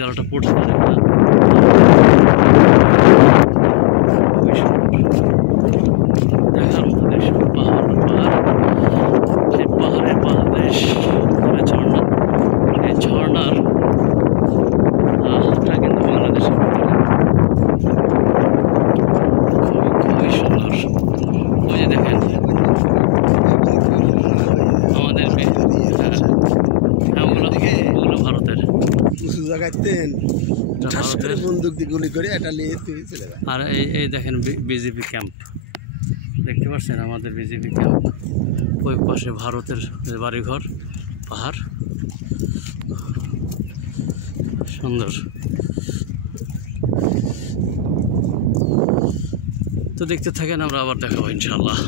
জালটা পড়ছে না। দেখার মতো দেশ, পাহাড় পাহাড়, সেই পাহাড়ের পাদদেশ, ঝর্ণা। এই ঝর্ণার আলোটা কিন্তু বাংলাদেশের ভিতরে খুবই সুন্দর। ওই যে দেখেন আমাদের ওগুলো ভারতের উঁচু জায়গায় বন্দুক দিয়ে গুলি করে এটা নিয়ে চলে যায়। আর এই দেখেন বিজেপি ক্যাম্প দেখতে পাচ্ছেন, আমাদের বিজেপি ক্যাম্প। ওই পাশে ভারতের বাড়িঘর, পাহাড়, সুন্দর। তো দেখতে থাকেন, আমরা আবার দেখাবো ইনশাআল্লাহ।